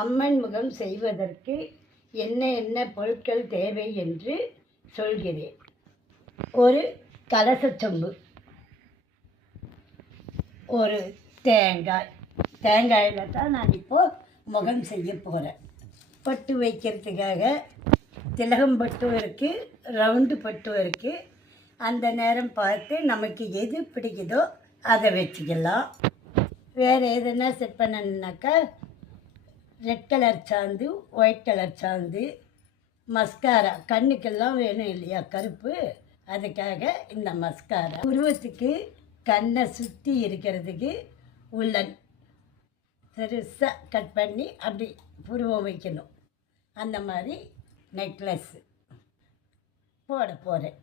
அம்மன் முகம் செய்வதற்கு என்ன என்ன பொருட்கள் தேவை என்று சொல்கிறேன். ஒரு கலசச்சொம்பு, ஒரு தேங்காயில் தான் நான் இப்போது முகம் செய்ய போகிறேன். பட்டு வைக்கிறதுக்காக திலகம் பட்டும் இருக்குது, ரவுண்டு பட்டும் இருக்குது. அந்த நேரம் பார்த்து நமக்கு எது பிடிக்குதோ அதை வச்சுக்கலாம். வேறு எதுனா செட் பண்ணணுன்னாக்கா ரெட் கலர் சாந்து, ஒயிட் கலர் சாந்து, மஸ்காரா கண்ணுக்கெல்லாம் வேணும் இல்லையா கருப்பு, அதுக்காக இந்த மஸ்காரா. உருவத்துக்கு கண்ணை சுற்றி இருக்கிறதுக்கு உள்ளன் பெருசாக கட் பண்ணி அப்படி புருவம் வைக்கணும். அந்த மாதிரி நெக்லஸ்ஸு போட போகிறேன்.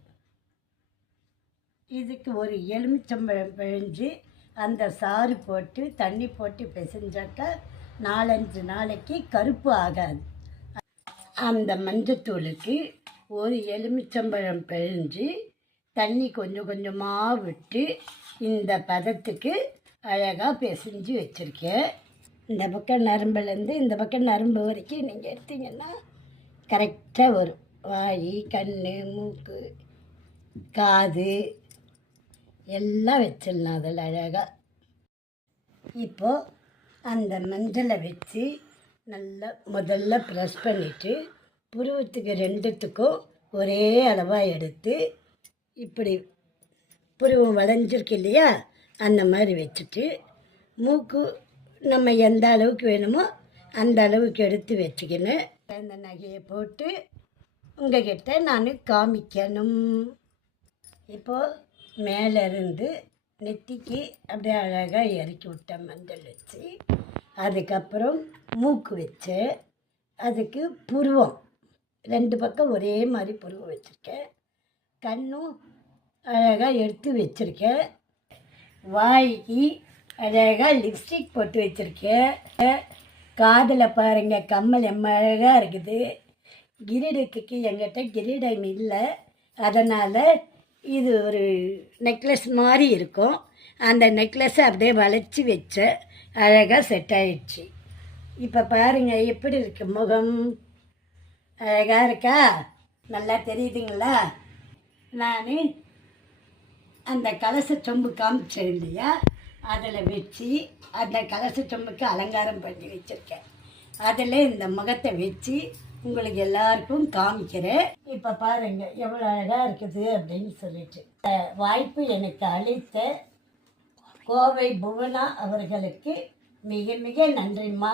இதுக்கு ஒரு எலுமிச்சம்பழம் பிழிஞ்சு அந்த சாறு போட்டு தண்ணி போட்டு பிசைஞ்சாக்கா 4-5 நாளைக்கு கருப்பு ஆகாது. அந்த மஞ்சத்தூளுக்கு ஒரு எலுமிச்சம்பழம் பிழிஞ்சு தண்ணி கொஞ்சம் கொஞ்சமாக விட்டு இந்த பதத்துக்கு அழகாக பிசைஞ்சு வச்சுருக்கேன். இந்த பக்கம் நரம்புலேருந்து இந்த பக்கம் நரம்பு வரைக்கும் நீங்கள் எடுத்தீங்கன்னா கரெக்டாக வரும். வாய், கண், மூக்கு, காது எல்லாம் வச்சிடலாம் அதில் அழகாக. இப்போது அந்த மஞ்சளை வச்சு நல்லா முதல்ல ப்ரெஸ் பண்ணிவிட்டு புருவத்துக்கு ரெண்டுத்துக்கும் ஒரே அளவாக எடுத்து இப்படி புருவம் வளைஞ்சிருக்கு இல்லையா, அந்த மாதிரி வச்சுட்டு மூக்கு நம்ம எந்த அளவுக்கு வேணுமோ அந்த அளவுக்கு எடுத்து வச்சுக்கின்னு இந்த நகையை போட்டு உங்ககிட்ட நான் காமிக்கணும். இப்போது மேலேருந்து நெத்திக்கு அப்படியே அழகாக இறக்கி விட்டேன் மஞ்சள் வச்சு. அதுக்கப்புறம் மூக்கு வச்சேன். அதுக்கு புருவம் 2 பக்கம் ஒரே மாதிரி புருவம் வச்சுருக்கேன். கண்ணும் அழகாக எடுத்து வச்சுருக்கேன். வாய்க்கு அழகாக லிப்ஸ்டிக் போட்டு வச்சுருக்கேன். காதில் பாருங்கள் கம்மல் அழகாக இருக்குது. கிரீடத்துக்கு எங்கிட்ட கிரீடம் இல்லை, அதனால் இது ஒரு நெக்லஸ் மாதிரி இருக்கும். அந்த நெக்லஸை அப்படியே வளைச்சி வச்ச அழகாக செட் ஆயிடுச்சு. இப்போ பாருங்கள் எப்படி இருக்கு முகம், அழகாக இருக்கா? நல்லா தெரியுதுங்களா? நான் அந்த கலசச்சொம்பு காமிச்சேன் இல்லையா, அதில் வச்சு அந்த கலசச்சொம்புக்கு அலங்காரம் பண்ணி வச்சுருக்கேன். அதில் இந்த முகத்தை வச்சு உங்களுக்கு எல்லாருக்கும் காமிக்கிறேன். இப்போ பாருங்கள் எவ்வளோ அழகாக இருக்குது அப்படின்னு சொல்லிட்டு. வாய்ப்பு எனக்கு அளித்த கோவை புவனா அவர்களுக்கு மிக மிக நன்றிம்மா.